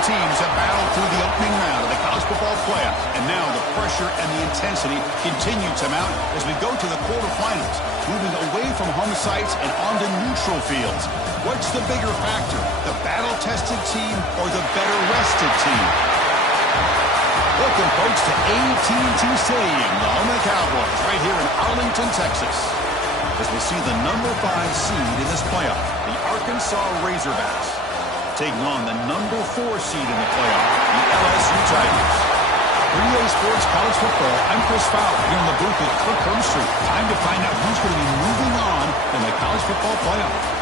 teams have battled through the opening round of the college football playoff, and now the pressure and the intensity continue to mount as we go to the quarterfinals, moving away from home sites and onto neutral fields. What's the bigger factor, the battle-tested team or the better-rested team? Welcome, folks, to AT&T Stadium, the home of the Cowboys, right here in Arlington, Texas, as we see the number 5 seed in this playoff, the Arkansas Razorbacks, taking on the number 4 seed in the playoff, the LSU Tigers. For EA Sports College Football, I'm Chris Fowler here in the booth with Kirk Herbstreit. Time to find out who's going to be moving on in the college football playoff.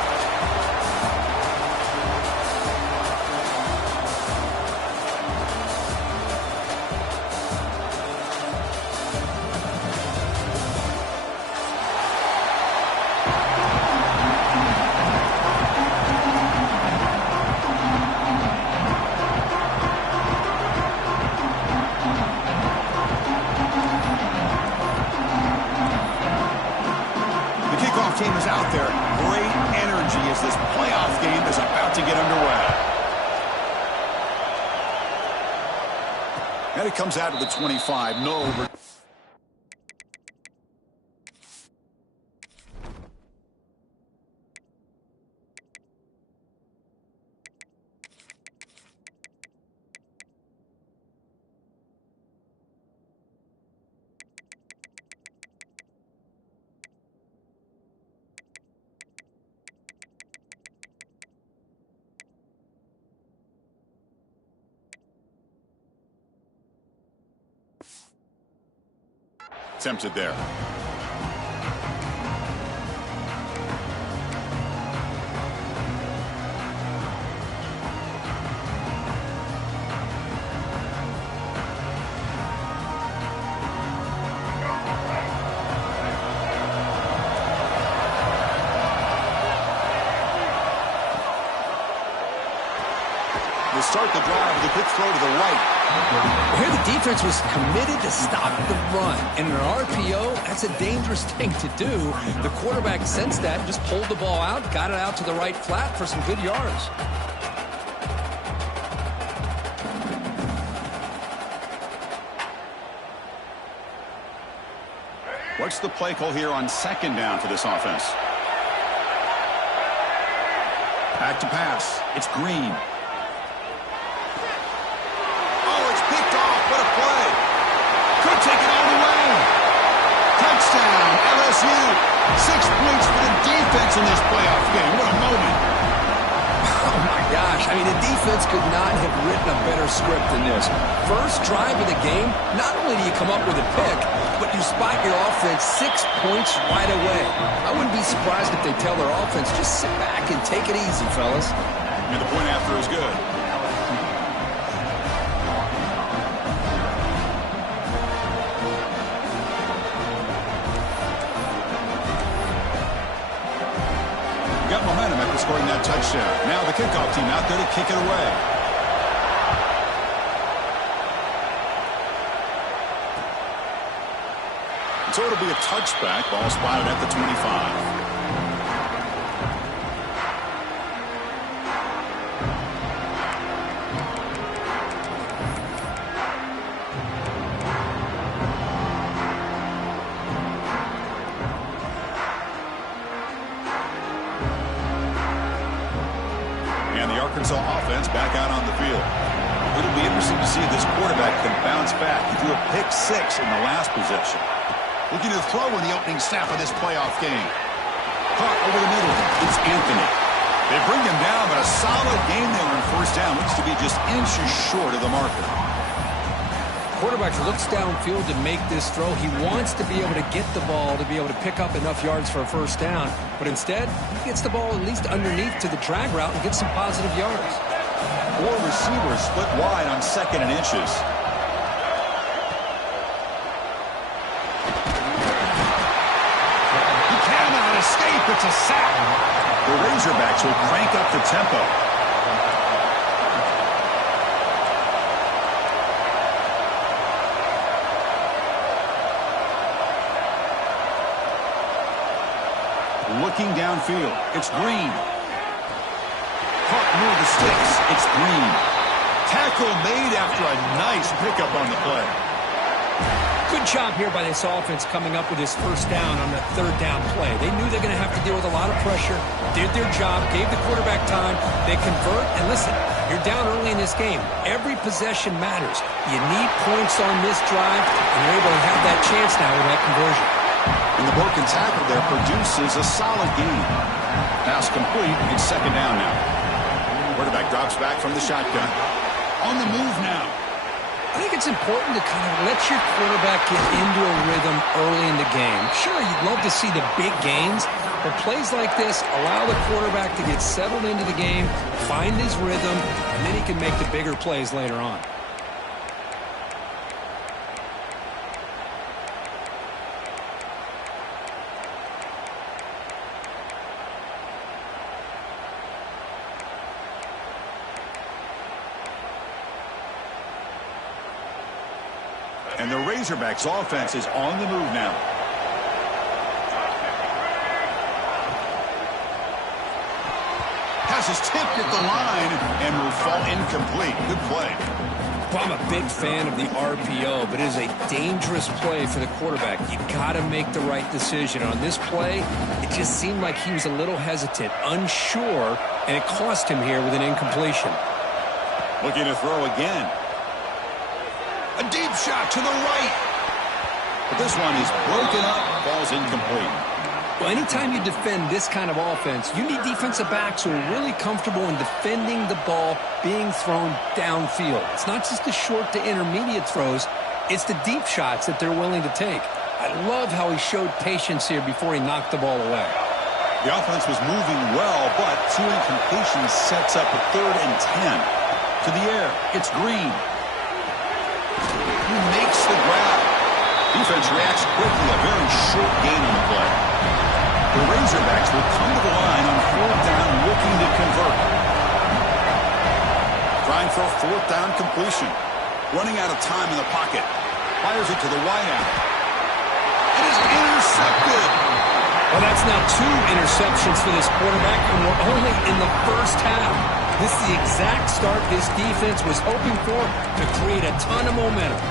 Team is out there. Great energy as this playoff game is about to get underway. And it comes out to the 25. No over. Tempted there. They start the drive with a quick throw to the right. Here the defense was committed to stop the run. And in an RPO, that's a dangerous thing to do. The quarterback sensed that, just pulled the ball out, got it out to the right flat for some good yards. What's the play call here on second down for this offense? Back to pass. It's Green. What a play. Could take it all the way. Touchdown, LSU. 6 points for the defense in this playoff game. What a moment. Oh, my gosh. I mean, the defense could not have written a better script than this. First drive of the game, not only do you come up with a pick, but you spot your offense 6 points right away. I wouldn't be surprised if they tell their offense, just sit back and take it easy, fellas. And the point after is good. Got momentum after scoring that touchdown. Now the kickoff team out there to kick it away. So it'll be a touchback. Ball spotted at the 25. Arkansas offense back out on the field. It'll be interesting to see if this quarterback can bounce back. He threw a pick 6 in the last possession. Looking to throw in the opening snap of this playoff game. Caught over the middle. It's Anthony. They bring him down, but a solid game there on first down. Looks to be just inches short of the marker. Quarterback looks downfield to make this throw. He wants to be able to get the ball to be able to pick up enough yards for a first down. But instead, he gets the ball at least underneath to the drag route and gets some positive yards. 4 receivers split wide on 2nd and inches. He cannot escape. It's a sack. The Razorbacks will crank up the tempo. Looking downfield. It's Green. Caught near the sticks. It's Green. Tackle made after a nice pickup on the play. Good job here by this offense coming up with this first down on the third down play. They knew they're going to have to deal with a lot of pressure, did their job, gave the quarterback time. They convert, and listen, you're down early in this game. Every possession matters. You need points on this drive, and you're able to have that chance now with that conversion. And the broken tackle there produces a solid gain. Pass complete. It's second down now. Quarterback drops back from the shotgun. On the move now. I think it's important to kind of let your quarterback get into a rhythm early in the game. Sure, you'd love to see the big gains, but plays like this allow the quarterback to get settled into the game, find his rhythm, and then he can make the bigger plays later on. And the Razorbacks offense is on the move now. Pass is tipped at the line and will fall incomplete. Good play. Well, I'm a big fan of the RPO, but it is a dangerous play for the quarterback. You got to make the right decision. On this play, it just seemed like he was a little hesitant, unsure, and it cost him here with an incompletion. Looking to throw again. A deep shot to the right. But this one is broken up, falls incomplete. Well, anytime you defend this kind of offense, you need defensive backs who are really comfortable in defending the ball being thrown downfield. It's not just the short to intermediate throws, it's the deep shots that they're willing to take. I love how he showed patience here before he knocked the ball away. The offense was moving well, but two incompletions sets up a 3rd and 10. To the air, it's Green. He makes the grab. Defense reacts quickly, a very short gain on the play. The Razorbacks will come to the line on 4th down, looking to convert. Trying for a 4th down completion. Running out of time in the pocket. Fires it to the wideout. It is intercepted. Well, that's now 2 interceptions for this quarterback, and we're only in the first half. This is the exact start this defense was hoping for to create a ton of momentum.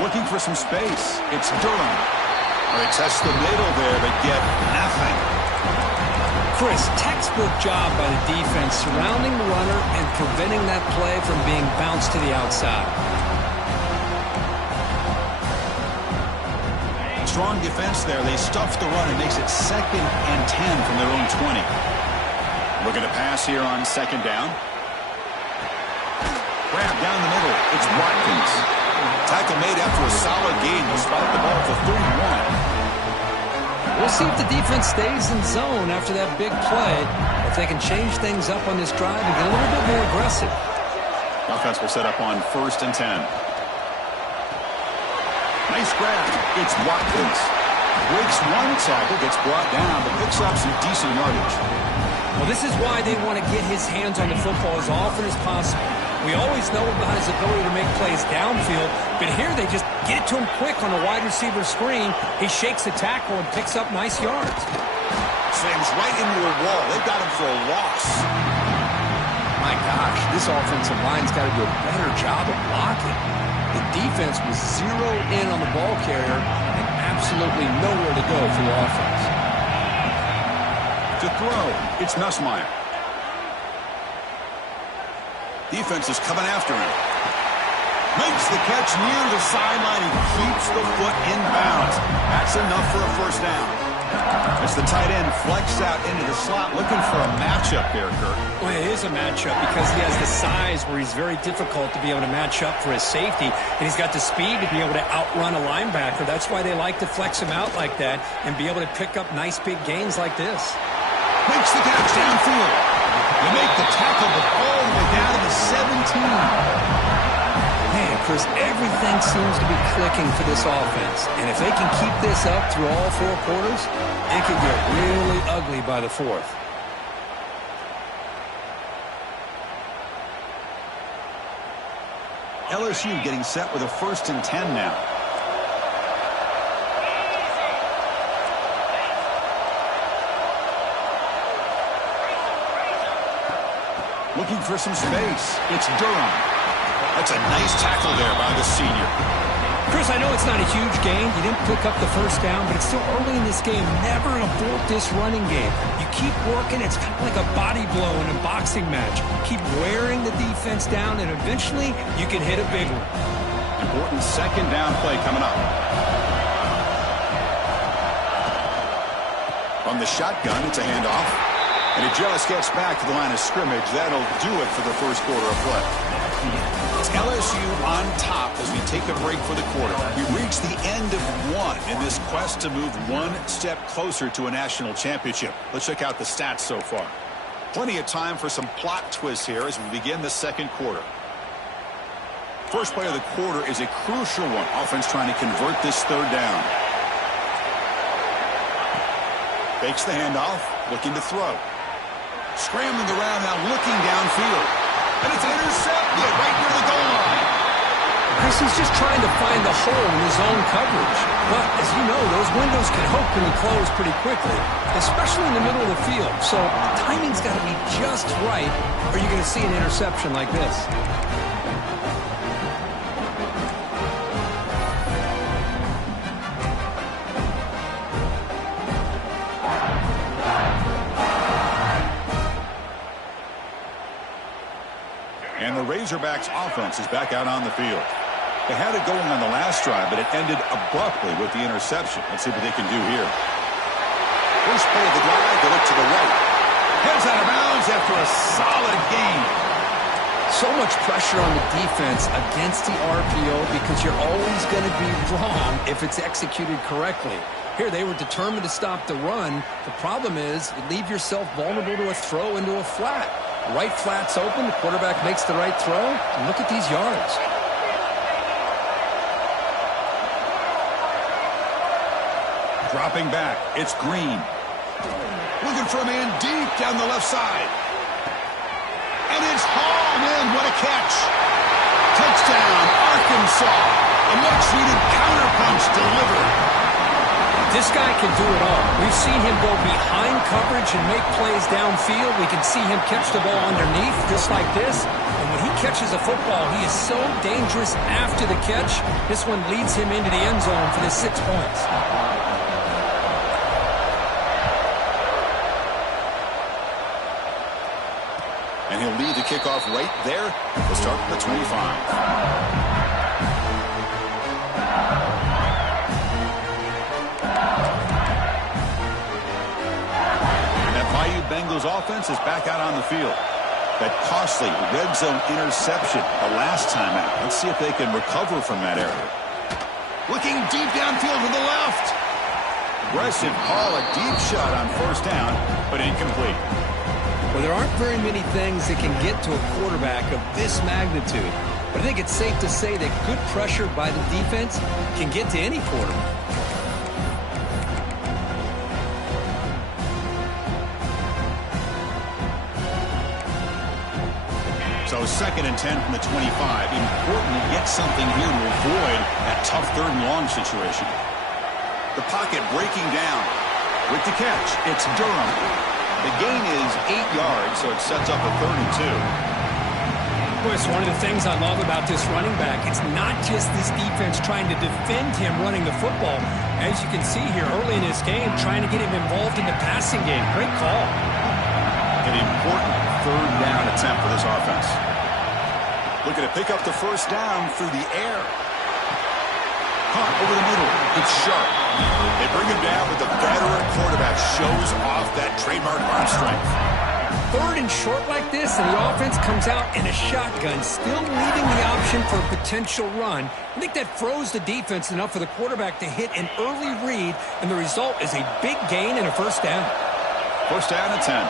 Looking for some space. It's Durham. They test the middle there, but get nothing. Chris, textbook job by the defense surrounding the runner and preventing that play from being bounced to the outside. Strong defense there. They stuff the run and makes it 2nd and 10 from their own 20. Looking to pass here on 2nd down. Grab down the middle. It's Watkins. Tackle made after a solid gain. He'll spot the ball for 31. We'll see if the defense stays in zone after that big play. If they can change things up on this drive and get a little bit more aggressive. Offense will set up on 1st and 10. Nice grab. It's Watkins. Breaks one tackle, gets brought down, but picks up some decent yardage. Well, this is why they want to get his hands on the football as often as possible. We always know about his ability to make plays downfield, but here they just get it to him quick on a wide receiver screen. He shakes the tackle and picks up nice yards. Slams right into a wall. They've got him for a loss. My gosh, this offensive line's got to do a better job of blocking. The defense was zeroed in on the ball carrier and absolutely nowhere to go for the offense. To throw, it's Nussmeier. Defense is coming after him. Makes the catch near the sideline and keeps the foot in bounds. That's enough for a 1st down. As the tight end flexed out into the slot, looking for a matchup there, Kirk. Well, it is a matchup because he has the size where he's very difficult to be able to match up for his safety, and he's got the speed to be able to outrun a linebacker. That's why they like to flex him out like that and be able to pick up nice big gains like this. Makes the catch downfield. You make the tackle, but all the way down to the 17. Man, Chris, everything seems to be clicking for this offense. And if they can keep this up through all 4 quarters, it could get really ugly by the 4th. LSU getting set with a 1st and 10 now. Looking for some space. It's Durham. That's a nice tackle there by the senior. Chris, I know it's not a huge gain. You didn't pick up the first down, but it's still early in this game. Never abort this running game. You keep working. It's kind of like a body blow in a boxing match. Keep wearing the defense down, and eventually you can hit a big one. Important 2nd down play coming up. From the shotgun, it's a handoff. And it just gets back to the line of scrimmage. That'll do it for the first quarter of play. It's LSU on top as we take a break for the quarter. We reach the end of one in this quest to move one step closer to a national championship. Let's check out the stats so far. Plenty of time for some plot twists here as we begin the second quarter. First play of the quarter is a crucial one. Offense trying to convert this 3rd down. Fakes the handoff, looking to throw. Scrambling around now, looking downfield. And it's intercepted right near the goal line. Chris is just trying to find the hole in his own coverage. But, as you know, those windows can hopefully close pretty quickly, especially in the middle of the field. So, the timing's got to be just right, or you're going to see an interception like this. And the Razorbacks offense is back out on the field. They had it going on the last drive, but it ended abruptly with the interception. Let's see what they can do here. First play of the drive, they look to the right. Heads out of bounds after a solid gain. So much pressure on the defense against the RPO because you're always going to be wrong if it's executed correctly. Here, they were determined to stop the run. The problem is you leave yourself vulnerable to a throw into a flat. Right flat's open, the quarterback makes the right throw, and look at these yards. Dropping back, it's Green. Looking for a man deep down the left side. And it's hauled in, what a catch. Touchdown, Arkansas. A much-needed counterpunch delivered. This guy can do it all. We've seen him go behind coverage and make plays downfield. We can see him catch the ball underneath, just like this. And when he catches a football, he is so dangerous after the catch. This one leads him into the end zone for the 6 points. And he'll lead the kickoff right there to start the 25. Bengals offense is back out on the field. That costly red zone interception the last time out. Let's see if they can recover from that error. Looking deep downfield to the left. Aggressive call, a deep shot on 1st down, but incomplete. Well, there aren't very many things that can get to a quarterback of this magnitude. But I think it's safe to say that good pressure by the defense can get to any quarterback. So 2nd and 10 from the 25. Important to get something here to avoid that tough 3rd and long situation. The pocket breaking down. With the catch, it's Durham. The gain is 8 yards, so it sets up a 3rd and 2. Boy, it's one of the things I love about this running back. It's not just this defense trying to defend him running the football. As you can see here early in this game, trying to get him involved in the passing game. Great call. An important 3rd down attempt for this offense. Looking to pick up the 1st down through the air. Caught over the middle. It's Sharp. They bring him down, but the veteran quarterback shows off that trademark arm strength. 3rd and short like this, and the offense comes out in a shotgun, still leaving the option for a potential run. I think that froze the defense enough for the quarterback to hit an early read, and the result is a big gain and a 1st down. 1st down and 10.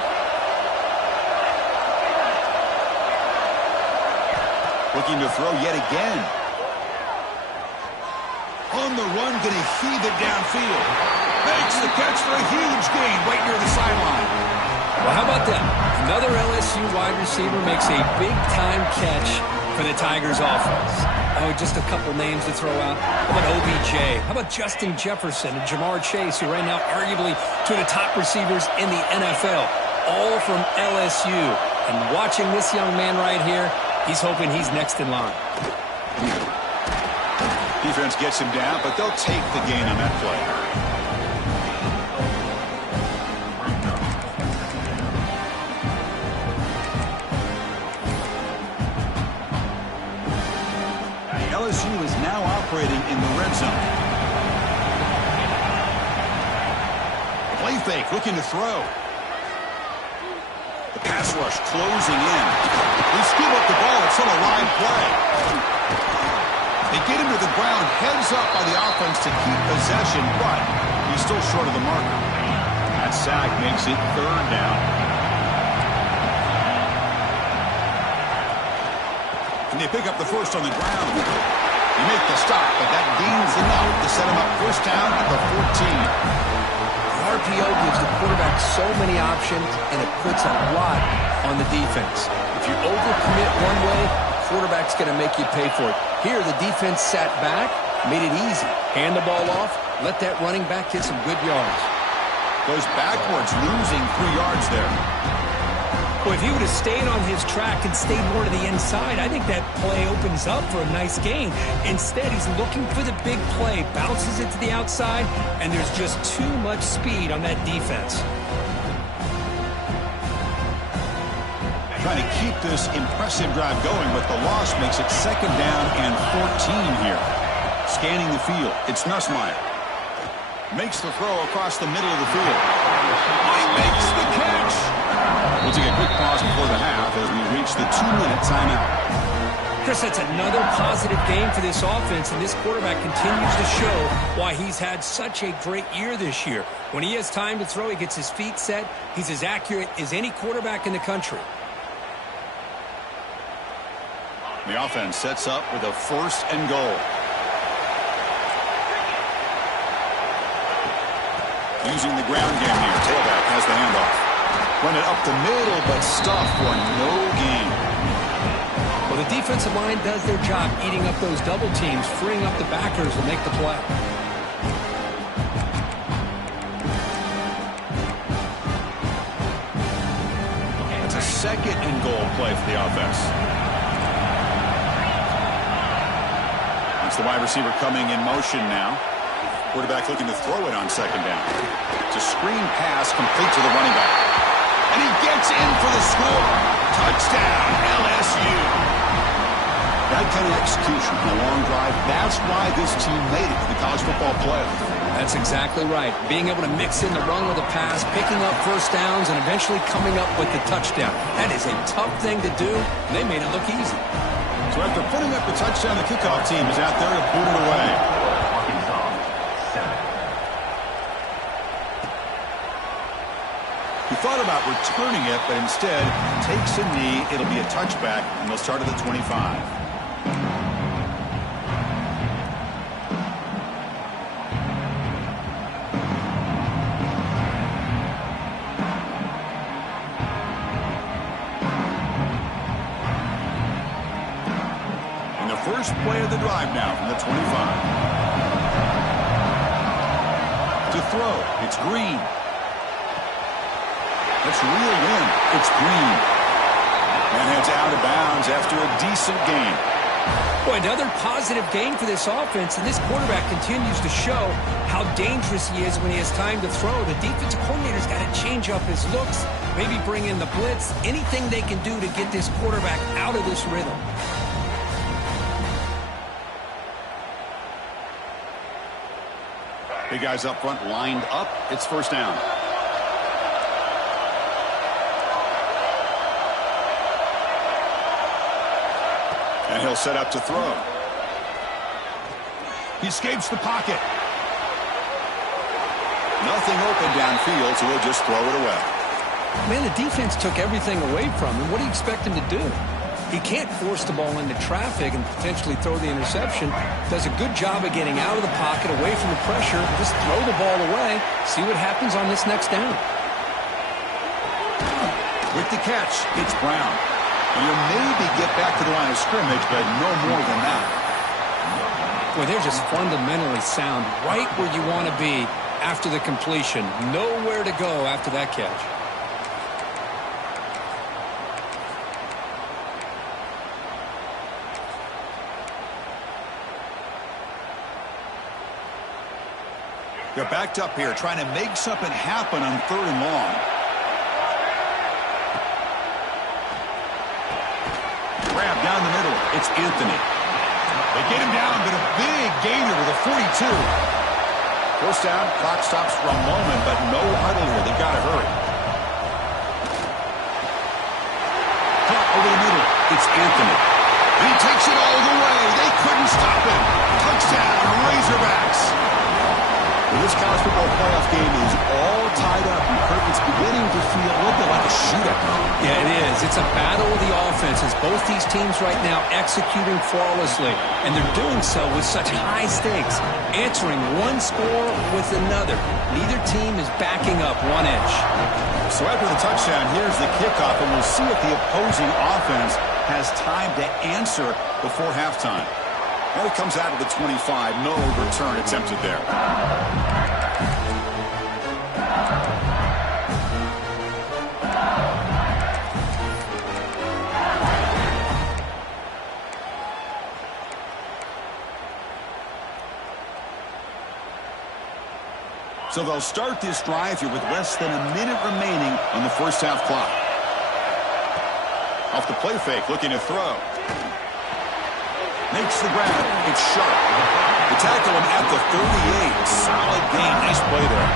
Looking to throw yet again. On the run, going to heave it downfield. Makes the catch for a huge gain right near the sideline. Well, how about that? Another LSU wide receiver makes a big-time catch for the Tigers offense. Oh, just a couple names to throw out. How about OBJ? How about Justin Jefferson and Jamar Chase, who right now arguably two of the top receivers in the NFL, all from LSU. And watching this young man right here, he's hoping he's next in line. Defense gets him down, but they'll take the gain on that play. LSU is now operating in the red zone. Play fake, looking to throw. The pass rush closing in. They scoop up the ball. It's still a live play. They get him to the ground, heads up by the offense to keep possession, but he's still short of the marker. That sack makes it 3rd down. And they pick up the first on the ground. They make the stop, but that gains enough to set him up 1st down at the 14. The RPO gives the quarterback so many options, and it puts a lot on the defense. If you overcommit one way, the quarterback's going to make you pay for it. Here, the defense sat back, made it easy. Hand the ball off, let that running back get some good yards. Goes backwards, losing 3 yards there. Well, if he would have stayed on his track and stayed more to the inside, I think that play opens up for a nice gain. Instead, he's looking for the big play, bounces it to the outside, and there's just too much speed on that defense. Trying to keep this impressive drive going, but the loss makes it 2nd down and 14 here. Scanning the field, it's Nussmeier. Makes the throw across the middle of the field. He makes the catch. We'll take a quick pause before the half as we reach the 2-minute timeout. Chris, that's another positive game for this offense, and this quarterback continues to show why he's had such a great year this year. When he has time to throw, he gets his feet set. He's as accurate as any quarterback in the country. The offense sets up with a 1st and goal. Using the ground game here. Tailback has the handoff. Run it up the middle, but stuffed for no gain. Well, the defensive line does their job eating up those double teams, freeing up the backers to make the play. It's a 2nd and goal play for the offense. That's the wide receiver coming in motion now. Quarterback looking to throw it on 2nd down. It's a screen pass complete to the running back. And he gets in for the score. Touchdown, LSU. That kind of execution on a long drive, that's why this team made it to the college football playoff. That's exactly right. Being able to mix in the run with the pass, picking up 1st downs, and eventually coming up with the touchdown. That is a tough thing to do, and they made it look easy. So after putting up the touchdown, the kickoff team is out there to boot it away. He thought about returning it, but instead takes a knee. It'll be a touchback, and they'll start at the 25. And the first play of the drive now from the 25. To throw, it's Green. Let's reel in. It's Green. And heads out of bounds after a decent gain. Boy, another positive game for this offense, and this quarterback continues to show how dangerous he is when he has time to throw. The defensive coordinator's got to change up his looks, maybe bring in the blitz, anything they can do to get this quarterback out of this rhythm. Big guys up front lined up. It's 1st down. And he'll set up to throw. He escapes the pocket. Nothing open downfield, so he'll just throw it away. Man, the defense took everything away from him. What do you expect him to do? He can't force the ball into traffic and potentially throw the interception. Does a good job of getting out of the pocket, away from the pressure. Just throw the ball away. See what happens on this next down. With the catch, it's Brown. And you'll maybe get back to the line of scrimmage, but no more than that. Boy, they're just fundamentally sound right where you want to be after the completion. Nowhere to go after that catch. They're backed up here, trying to make something happen on 3rd and long. Grab down the middle. It's Anthony. They get him down, but a big gainer to the 42. First down, clock stops for a moment, but no huddle here. They've got to hurry. Caught over the middle. It's Anthony. He takes it all the way. They couldn't stop him. Touchdown, Razorbacks. Well, this college football playoff game is all tied up. It's beginning to feel a little bit like a shootout. Yeah, it is. It's a battle of the offenses. Both these teams right now executing flawlessly, and they're doing so with such high stakes, answering one score with another. Neither team is backing up 1 inch. So after the touchdown, here's the kickoff, and we'll see if the opposing offense has time to answer before halftime. Well, it comes out of the 25. No return attempted there. So they'll start this drive here with less than a minute remaining on the first half clock. Off the play fake, looking to throw. Makes the grab. It's Sharp. They tackle him at the 38. Solid gain. Nice play there.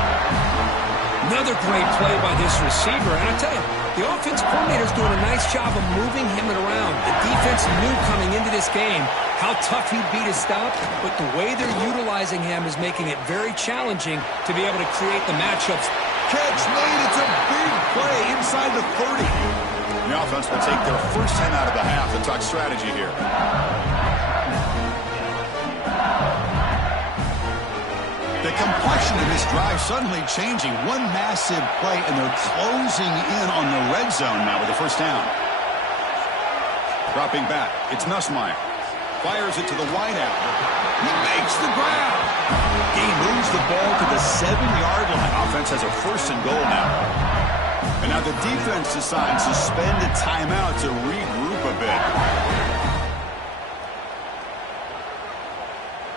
Another great play by this receiver. And I tell you, the offense coordinator's doing a nice job of moving him around. The defense knew coming into this game how tough he'd be to stop, but the way they're utilizing him is making it very challenging to be able to create the matchups. Catch made. It's a big play inside the 30. The offense will take their first time out of the half and talk strategy here. The complexion of this drive suddenly changing. One massive play, and they're closing in on the red zone now with the first down. Dropping back, it's Nussmeier. Fires it to the wideout. He makes the grab. He moves the ball to the 7-yard line. Offense has a first and goal now. And now the defense decides to spend a timeout to regroup a bit.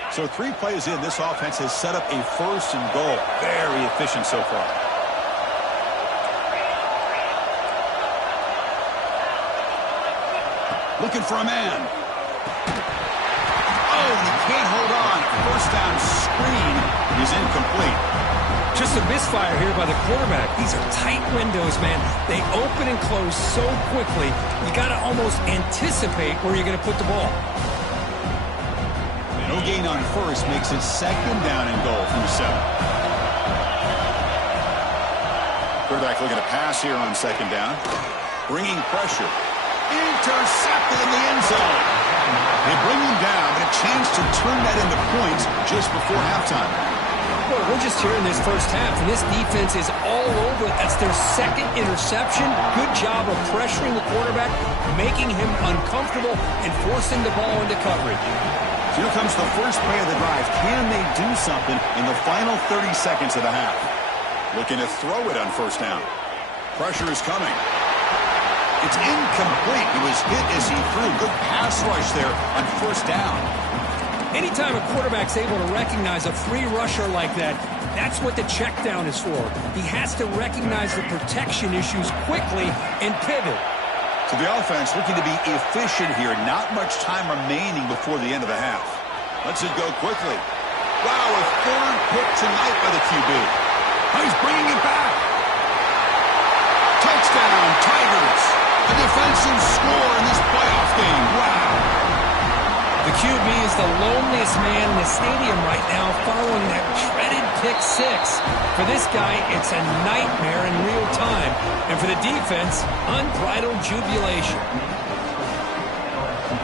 So 3 plays in, this offense has set up a first and goal. Very efficient so far. Looking for a man. Oh, and he can't hold on. First down screen is incomplete. Just a misfire here by the quarterback. These are tight windows, man. They open and close so quickly, you got to almost anticipate where you're going to put the ball. No gain on first makes it second down and goal from the 7. Quarterback looking to pass here on second down. Bringing pressure. Intercepted in the end zone. They bring him down, but a chance to turn that into points just before halftime. Well, we're just here in this first half, and this defense is all over it. That's their second interception. Good job of pressuring the quarterback, making him uncomfortable, and forcing the ball into coverage. So here comes the first play of the drive. Can they do something in the final 30 seconds of the half? Looking to throw it on first down. Pressure is coming. It's incomplete. He was hit as he threw. Good pass rush there on first down. Anytime a quarterback's able to recognize a free rusher like that, that's what the check down is for. He has to recognize the protection issues quickly and pivot. So the offense looking to be efficient here. Not much time remaining before the end of the half. Lets it go quickly. Wow, a 3rd pick tonight by the QB. Oh, he's bringing it back. Touchdown, Tigers. A defensive score in this playoff game. Wow. The QB is the loneliest man in the stadium right now following that dreaded pick 6. For this guy, it's a nightmare in real time. And for the defense, unbridled jubilation.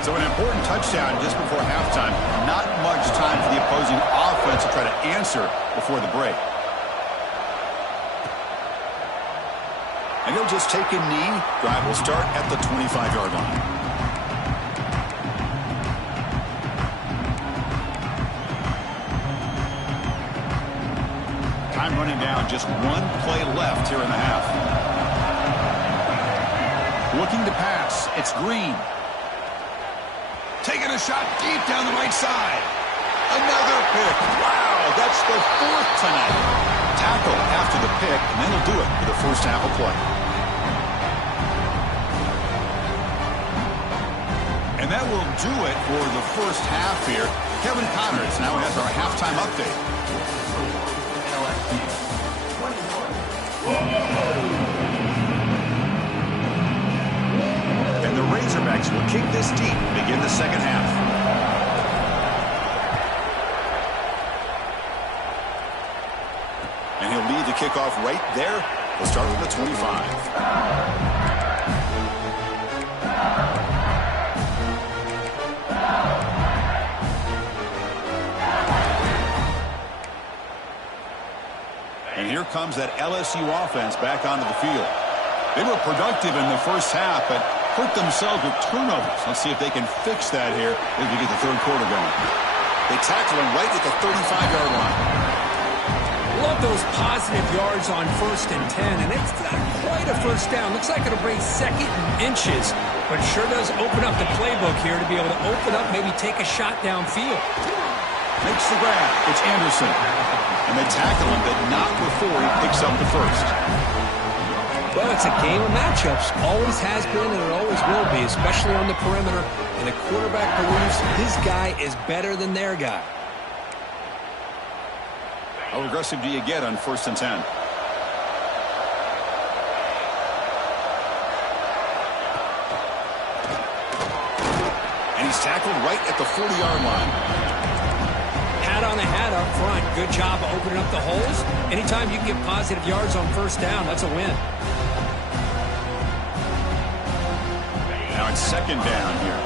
So an important touchdown just before halftime. Not much time for the opposing offense to try to answer before the break. And he'll just take a knee. Drive will start at the 25-yard line. Time running down. Just one play left here in the half. Looking to pass. It's Green. Taking a shot deep down the right side. Another pick. Wow, that's the fourth tonight. Tackle after the pick, and then he'll do it for the first half of play. And that will do it for the first half here. Kevin Connors now has our halftime update. And the Razorbacks will kick this deep and begin the second half. And he'll lead the kickoff right there. We'll start with the 25. And here comes that LSU offense back onto the field. They were productive in the first half, but hurt themselves with turnovers. Let's see if they can fix that here as we get the third quarter going. They tackle him right at the 35-yard line. Love those positive yards on 1st and 10, and it's not quite a first down. Looks like it'll bring second and inches, but it sure does open up the playbook here to be able to open up, maybe take a shot downfield. Makes the grab. It's Anderson. And they tackle him, but not before he picks up the first. Well, it's a game of matchups. Always has been, and it always will be, especially on the perimeter. And the quarterback believes his guy is better than their guy. How aggressive do you get on 1st and 10? And he's tackled right at the 40-yard line. Hat on the hat up front. Good job of opening up the holes. Anytime you can get positive yards on 1st down, that's a win. Now it's 2nd down here.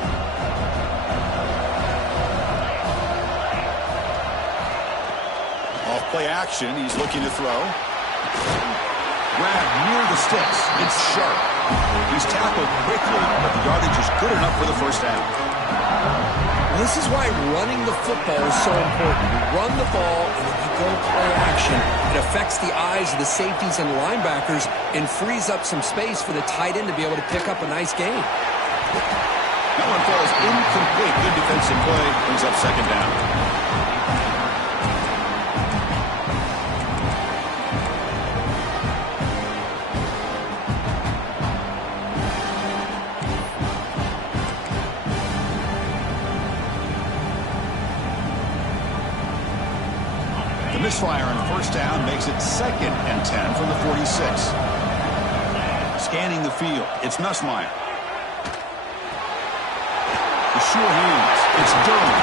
Off play action. He's looking to throw. Grab near the sticks. It's sharp. He's tackled quickly, but the yardage is good enough for the first down. This is why running the football is so important. You run the ball, and if you go play action, it affects the eyes of the safeties and linebackers and frees up some space for the tight end to be able to pick up a nice gain. That one falls incomplete. Good defensive play. Brings up 2nd down. Misfire on 1st down makes it 2nd and 10 from the 46. Scanning the field, it's Nussmeier. The sure hands, it's Durham.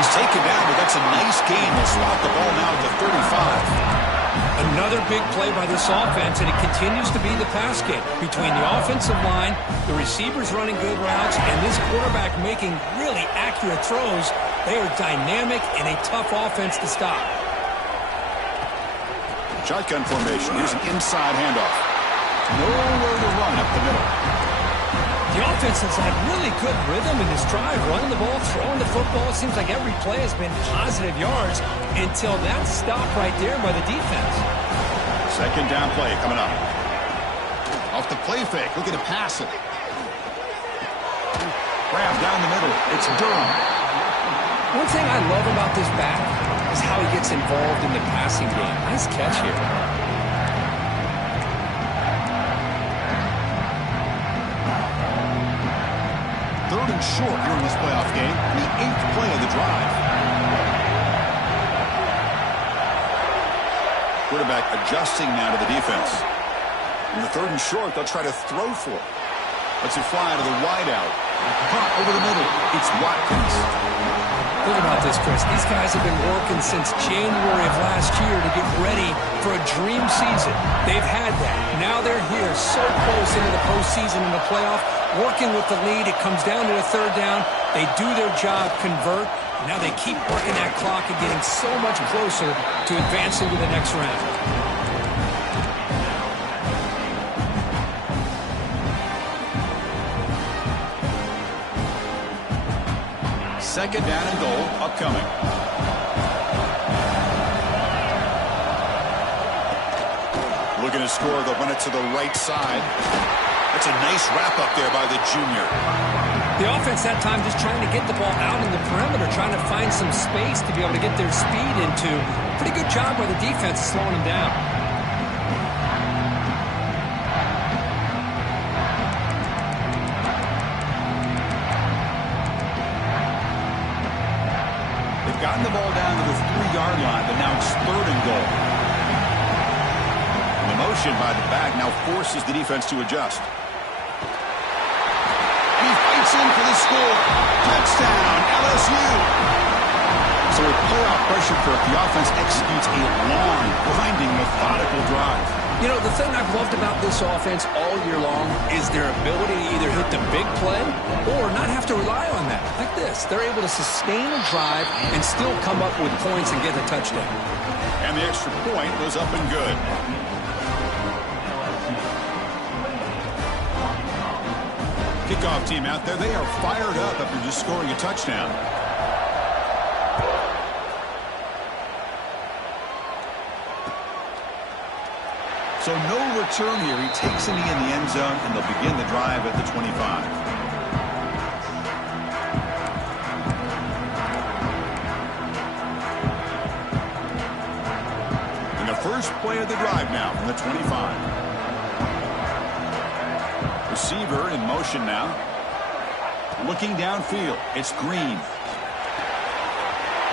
He's taken down, but that's a nice gain. They'll spot the ball now at the 35. Another big play by this offense, and it continues to be the pass game. Between the offensive line, the receivers running good routes, and this quarterback making really accurate throws, they are dynamic and a tough offense to stop. Shotgun formation. Here's an inside handoff. Nowhere to run up the middle. The offense has had really good rhythm in this drive, running the ball, throwing the football. It seems like every play has been positive yards until that stop right there by the defense. 2nd down play coming up. Off the play fake, looking to pass it. Grab down the middle. It's Durham. One thing I love about this back is how he gets involved in the passing game. Nice catch here. Third and short here in this playoff game. The 8th play of the drive. Quarterback adjusting now to the defense. In the 3rd and short, they'll try to throw for it. Lets it fly to the wideout. Pump over the middle. It's Watkins. Think about this, Chris. These guys have been working since January of last year to get ready for a dream season. They've had that. Now they're here so close into the postseason and the playoff, working with the lead. It comes down to a 3rd down. They do their job, convert. Now they keep working that clock and getting so much closer to advancing to the next round. Second down and goal upcoming. Looking to score, they'll run it to the right side. That's a nice wrap-up there by the junior. The offense that time just trying to get the ball out in the perimeter, trying to find some space to be able to get their speed into. Pretty good job by the defense slowing them down. They've gotten the ball down to the 3-yard line, but now it's third and goal. And the motion by the back now forces the defense to adjust. And he fights in for the score. Touchdown, LSU. So with playoff pressure for it, the offense executes a long, grinding, methodical drive. You know, the thing I've loved about this offense all year long is their ability to either hit the big play or not have to rely on that. Like this, they're able to sustain a drive and still come up with points and get a touchdown. And the extra point was up and good. Kickoff team out there, they are fired up after just scoring a touchdown. So no return here. He takes a knee in the end zone, and they'll begin the drive at the 25. And the first play of the drive now from the 25. Receiver in motion now. Looking downfield. It's Green.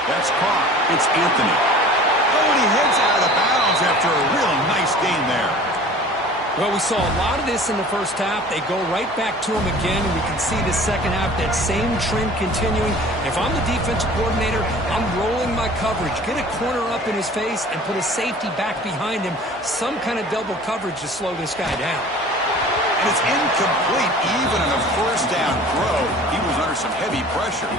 That's caught. It's Anthony. Oh, and he heads out of bounds after a real nice gain there. Well, we saw a lot of this in the first half. They go right back to him again, and we can see the second half, that same trend continuing. If I'm the defensive coordinator, I'm rolling my coverage. Get a corner up in his face and put a safety back behind him. Some kind of double coverage to slow this guy down. And it's incomplete even on a first down throw. He was under some heavy pressure.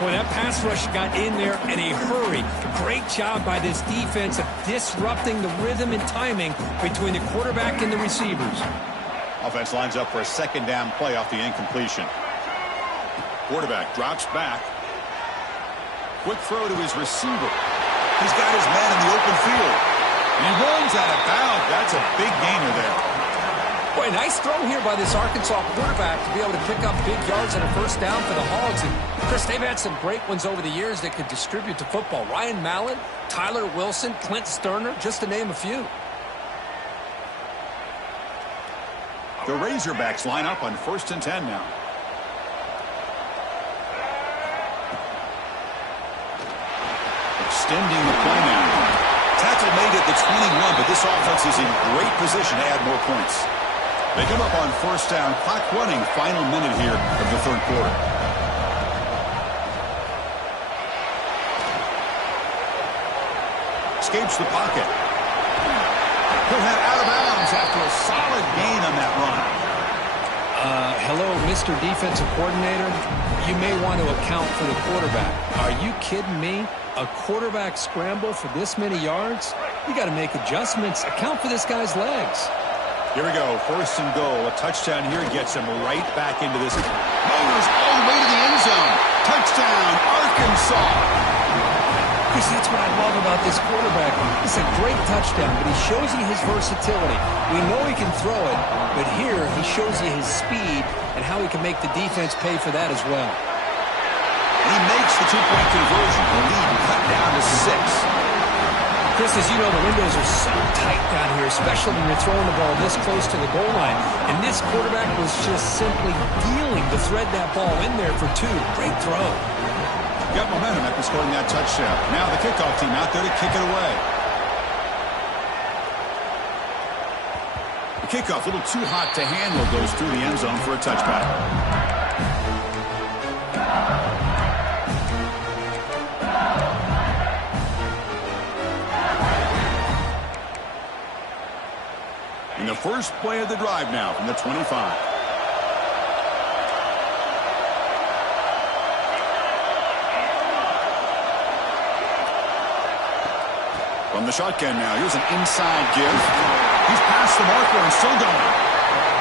Boy, that pass rush got in there in a hurry. Great job by this defense of disrupting the rhythm and timing between the quarterback and the receivers. Offense lines up for a second down play off the incompletion. Quarterback drops back. Quick throw to his receiver. He's got his man in the open field. And he runs out of bounds. That's a big gainer there. Boy, nice throw here by this Arkansas quarterback to be able to pick up big yards on a first down for the Hogs. And Chris, they've had some great ones over the years that could distribute the football. Ryan Mallett, Tyler Wilson, Clint Sterner, just to name a few. The Razorbacks line up on 1st and 10 now. Extending the play now. Tackle made at the 21, but this offense is in great position to add more points. They come up on first down, clock running, final minute here of the third quarter. Escapes the pocket. He'll head out of bounds after a solid gain on that run. Hello, Mr. Defensive Coordinator. You may want to account for the quarterback. Are you kidding me? A quarterback scramble for this many yards? You got to make adjustments. Account for this guy's legs. Here we go, 1st and goal. A touchdown here gets him right back into this. Motors all the way to the end zone. Touchdown, Arkansas. Chris, that's what I love about this quarterback. It's a great touchdown, but he shows you his versatility. We know he can throw it, but here he shows you his speed and how he can make the defense pay for that as well. And he makes the two-point conversion. The lead cut down to 6. Chris, as you know, the windows are so tight down here, especially when you're throwing the ball this close to the goal line. And this quarterback was just simply dealing to thread that ball in there for 2. Great throw. Got momentum after scoring that touchdown. Now the kickoff team out there to kick it away. The kickoff, a little too hot to handle, goes through the end zone for a touchback. In the first play of the drive now from the 25. From the shotgun now, here's an inside give. He's past the marker and still going.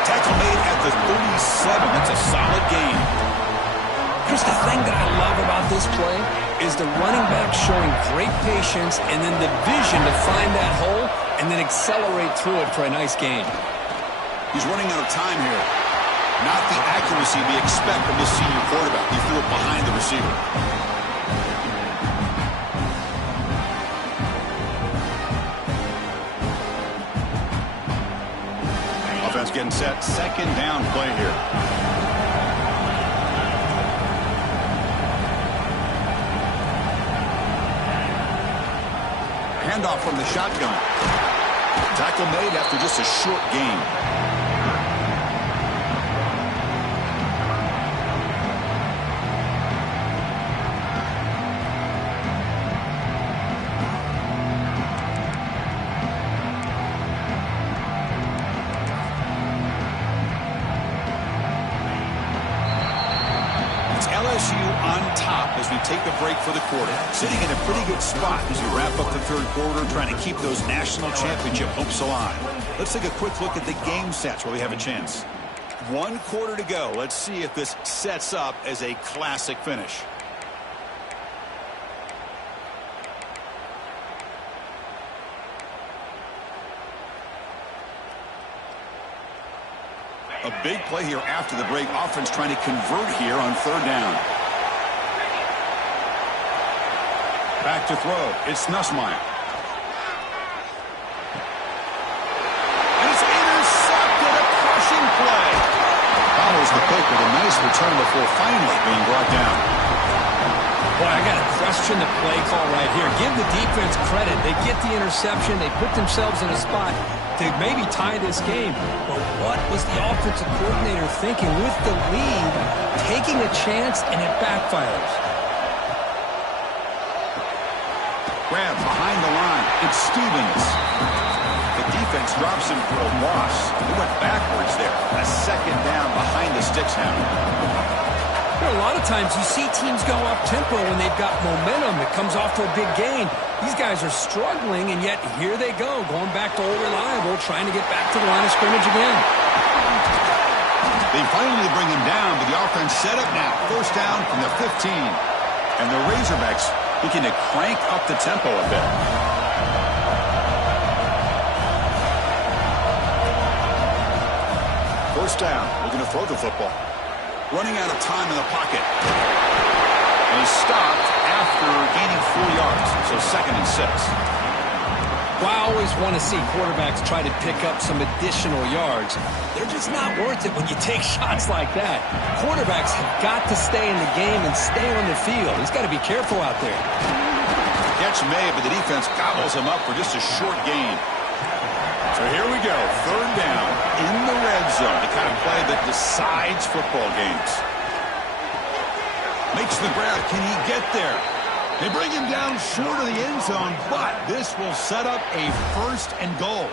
Tackle made at the 37. That's a solid gain. Chris, the thing that I love about this play is the running back showing great patience and then the vision to find that hole and then accelerate through it for a nice gain. He's running out of time here. Not the accuracy we expect from this senior quarterback. He threw it behind the receiver. Offense getting set. Second down play here. Handoff from the shotgun. Tackle made after just a short gain. LSU on top as we take a break for the quarter. Sitting in a pretty good spot as we wrap up the third quarter, trying to keep those national championship hopes alive. Let's take a quick look at the game sets where we have a chance. 1 quarter to go. Let's see if this sets up as a classic finish. A big play here after the break. Offense trying to convert here on third down. Back to throw. It's Nussmeier. And it's intercepted. A crushing play. Follows the pick with a nice return before finally being brought down. Boy, I got to question the play call right here. Give the defense credit. They get the interception. They put themselves in a spot to maybe tie this game. But what was the offensive coordinator thinking with the lead, taking a chance, and it backfires? Grab behind the line. It's Stevens. The defense drops him for a loss. He went backwards there. A second down behind the sticks now. A lot of times you see teams go up tempo when they've got momentum. It comes off to a big gain. These guys are struggling, and yet here they go, going back to old reliable, trying to get back to the line of scrimmage again. They finally bring him down, but the offense set up now. First down from the 15. And the Razorbacks looking to crank up the tempo a bit. First down, looking to throw the football. Running out of time in the pocket. And he's stopped after gaining 4 yards. So 2nd and 6. Well, I always want to see quarterbacks try to pick up some additional yards. They're just not worth it when you take shots like that. Quarterbacks have got to stay in the game and stay on the field. He's got to be careful out there. Catch made, but the defense gobbles him up for just a short gain. So here we go, third down in the red zone, the kind of play that decides football games. Makes the grab. Can he get there? They bring him down short of the end zone, but this will set up a 1st and goal.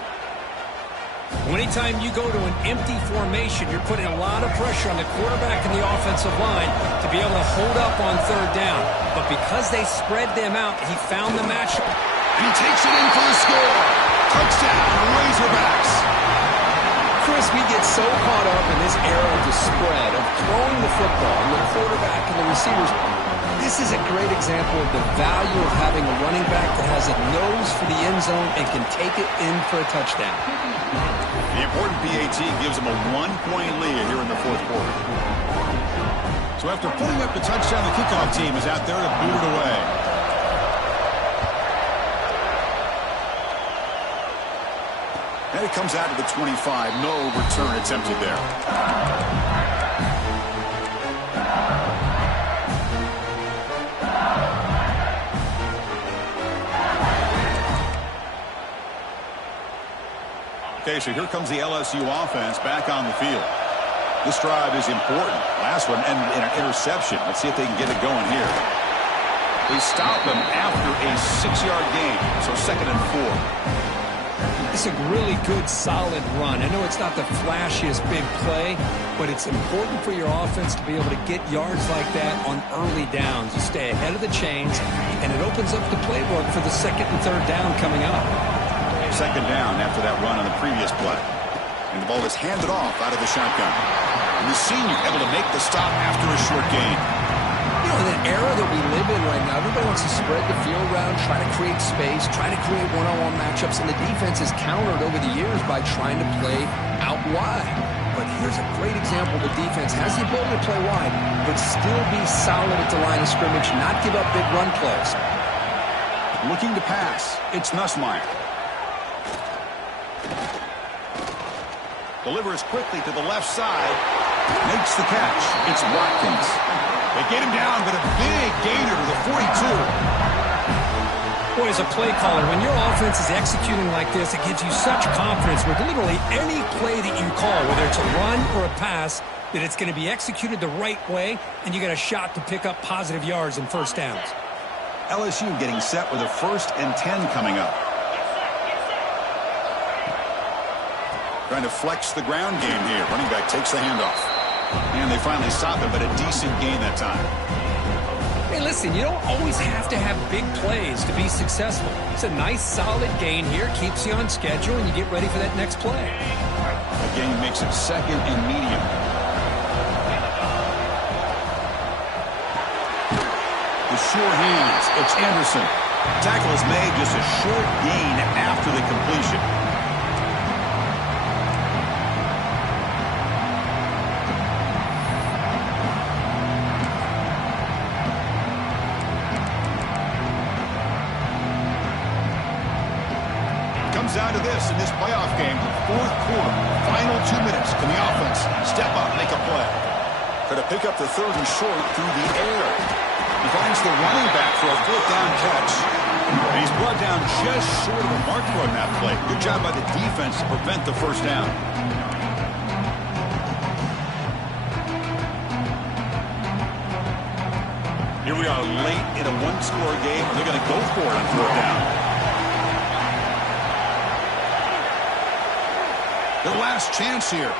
Anytime you go to an empty formation, you're putting a lot of pressure on the quarterback and the offensive line to be able to hold up on third down. But because they spread them out, he found the matchup. He takes it in for the score. Touchdown, Razorbacks. Chris, we get so caught up in this era of the spread, of throwing the football, and the quarterback and the receivers. This is a great example of the value of having a running back that has a nose for the end zone and can take it in for a touchdown. The important PAT gives them a 1-point lead here in the 4th quarter. So after putting up the touchdown, the kickoff team is out there to boot it away. And it comes out to the 25. No return attempted there. Okay, so here comes the LSU offense back on the field. This drive is important. Last one ended in an interception. Let's see if they can get it going here. They stop him after a 6-yard gain, so 2nd and 4. It's a really good, solid run. I know it's not the flashiest big play, but it's important for your offense to be able to get yards like that on early downs. You stay ahead of the chains, and it opens up the playbook for the 2nd and 3rd down coming up. 2nd down after that run on the previous play. And the ball is handed off out of the shotgun. And the senior able to make the stop after a short gain. You know, in an era that we live in right now, everybody wants to spread the field around, try to create space, try to create one-on-one matchups, and the defense has countered over the years by trying to play out wide. But here's a great example. The defense has the ability to play wide, but still be solid at the line of scrimmage, not give up big run plays. Looking to pass. It's Nussmeier. Delivers quickly to the left side. Makes the catch. It's Watkins. They get him down, but a big gainer to the 42. Boy, as a play caller, when your offense is executing like this, it gives you such confidence with literally any play that you call, whether it's a run or a pass, that it's going to be executed the right way, and you got a shot to pick up positive yards and first downs. LSU getting set with a 1st and 10 coming up. Trying to flex the ground game here. Running back takes the handoff. And they finally stop it, but a decent gain that time. Hey, listen, you don't always have to have big plays to be successful. It's a nice, solid gain here. Keeps you on schedule, and you get ready for that next play. The gain makes it 2nd and medium. The sure hands. It's Anderson. Tackle is made, just a short gain after the completion. Down to this in this playoff game, 4th quarter, final 2 minutes. Can the offense step up, make a play? Try to pick up the 3rd and short through the air. He finds the running back for a 4th down catch. And he's brought down just short of a marker on that play. Good job by the defense to prevent the 1st down. Here we are late in a 1-score game. They're going to go for it on 4th down. Their last chance here.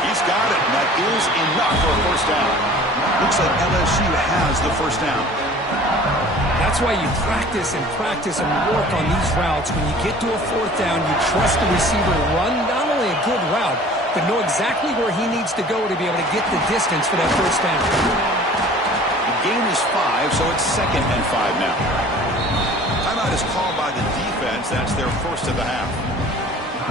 He's got it, and that is enough for a 1st down. Looks like LSU has the 1st down. That's why you practice and work on these routes. When you get to a 4th down, you trust the receiver to run not only a good route, but know exactly where he needs to go to be able to get the distance for that 1st down. The gain is 5, so it's 2nd and 5 now. Timeout is called by the defense. That's their 1st of the half.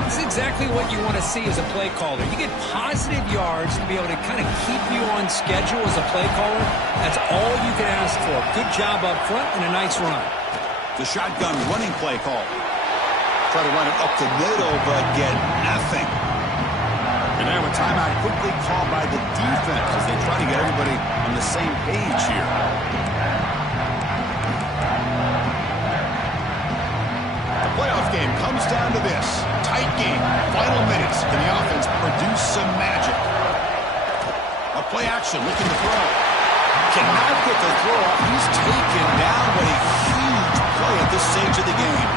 This is exactly what you want to see as a play caller. You get positive yards to be able to kind of keep you on schedule as a play caller. That's all you can ask for. Good job up front and a nice run. The shotgun running play call. Try to run it up the middle, but get nothing. And now a timeout quickly called by the defense as they try to get everybody on the same page here. Playoff game comes down to this. Tight game. Final minutes. Can the offense produce some magic? A play action looking to throw. Cannot get the throw off. He's taken down. What a huge play at this stage of the game.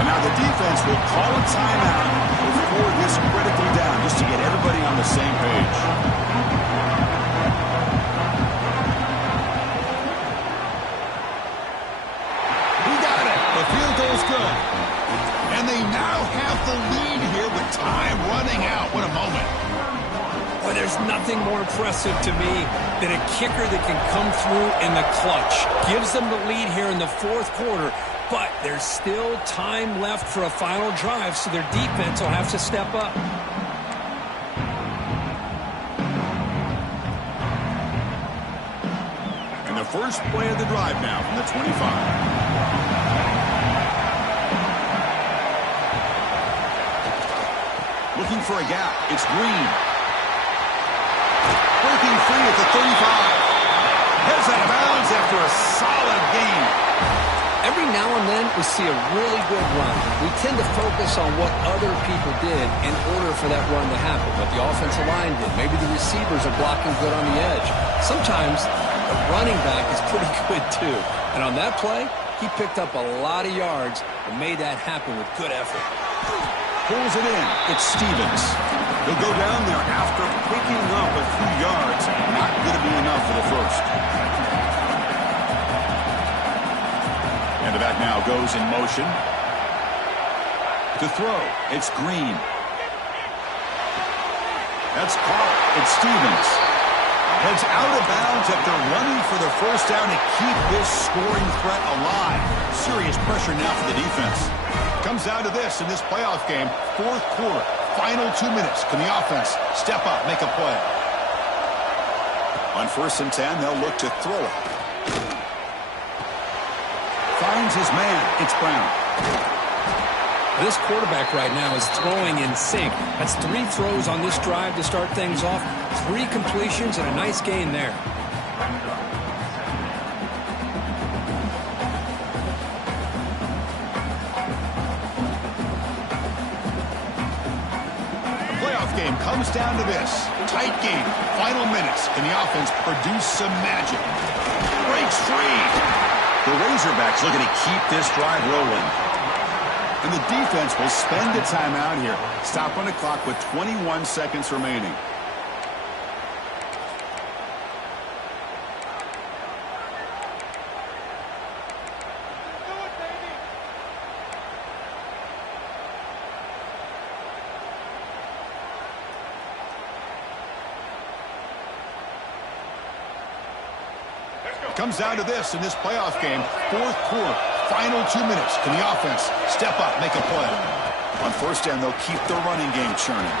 And now the defense will call a timeout before this critical down just to get everybody on the same page. Good. And they now have the lead here with time running out. What a moment. Well, there's nothing more impressive to me than a kicker that can come through in the clutch. Gives them the lead here in the 4th quarter, but there's still time left for a final drive, so their defense will have to step up. And the first play of the drive now from the 25. Looking for a gap. It's Green. Breaking free at the 35. Heads out of bounds after a solid gain. Every now and then we see a really good run. We tend to focus on what other people did in order for that run to happen. What the offensive line did. Maybe the receivers are blocking good on the edge. Sometimes the running back is pretty good too. And on that play, he picked up a lot of yards and made that happen with good effort. Pulls it in. It's Stevens. He'll go down there after picking up a few yards. Not going to be enough for the 1st. And the back now goes in motion. To throw. It's Green. That's caught. It's Stevens. Heads out of bounds after running for the first down to keep this scoring threat alive. Serious pressure now for the defense. Comes down to this in this playoff game. Fourth quarter, final 2 minutes. Can the offense step up, make a play? On 1st and 10, they'll look to throw it. Finds his man. It's Brown. This quarterback right now is throwing in sync. That's 3 throws on this drive to start things off. 3 completions and a nice gain there. The playoff game comes down to this. Tight game. Final minutes. Can the offense produce some magic? Breaks free. The Razorbacks looking to keep this drive rolling. And the defense will spend a timeout here. Stop on the clock with 21 seconds remaining. Comes down to this in this playoff game. Fourth quarter, final 2 minutes. Can the offense step up, make a play? On 1st down, they'll keep their running game churning.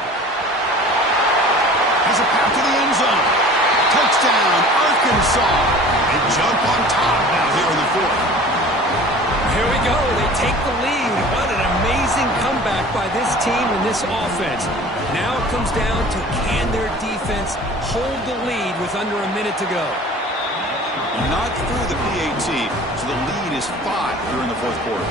Has a pass to the end zone. Touchdown, Arkansas. They jump on top now here in the 4th. Here we go. They take the lead. What an amazing comeback by this team and this offense. Now it comes down to can their defense hold the lead with under a minute to go. Not through the PAT, so the lead is 5 here in the 4th quarter.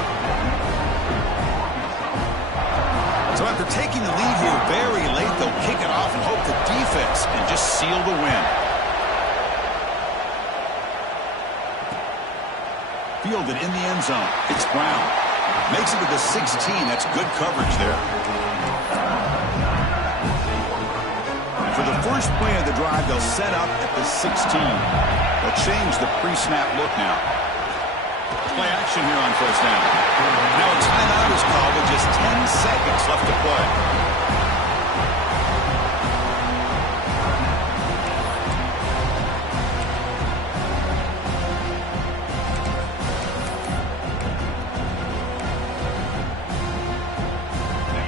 So after taking the lead here very late, they'll kick it off and hope the defense can just seal the win. Fielded in the end zone. It's Brown. Makes it to the 16. That's good coverage there. For the first play of the drive, they'll set up at the 16. They'll change the pre-snap look now. Play action here on 1st down. Now a timeout is called with just 10 seconds left to play.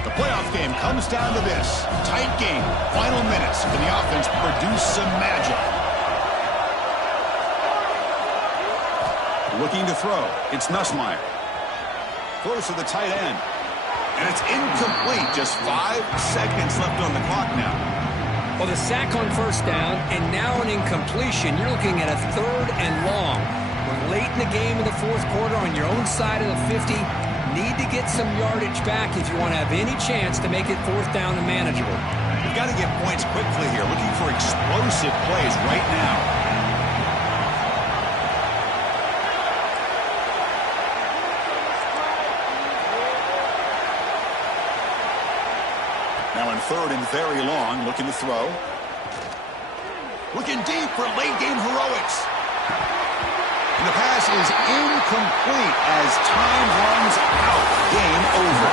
The playoff game comes down to this. Tight game. Final minutes. Can the offense produce some magic? Looking to throw. It's Nussmeier. Throws to the tight end. And it's incomplete. Just 5 seconds left on the clock now. Well, the sack on 1st down and now an incompletion. You're looking at a 3rd and long. We're late in the game in the 4th quarter on your own side of the 50. Need to get some yardage back if you want to have any chance to make it 4th down and manageable. You've got to get points quickly here. Looking for explosive plays right now. Now in 3rd and very long, looking to throw. Looking deep for late game heroics. And the pass is incomplete as time runs out. Game over.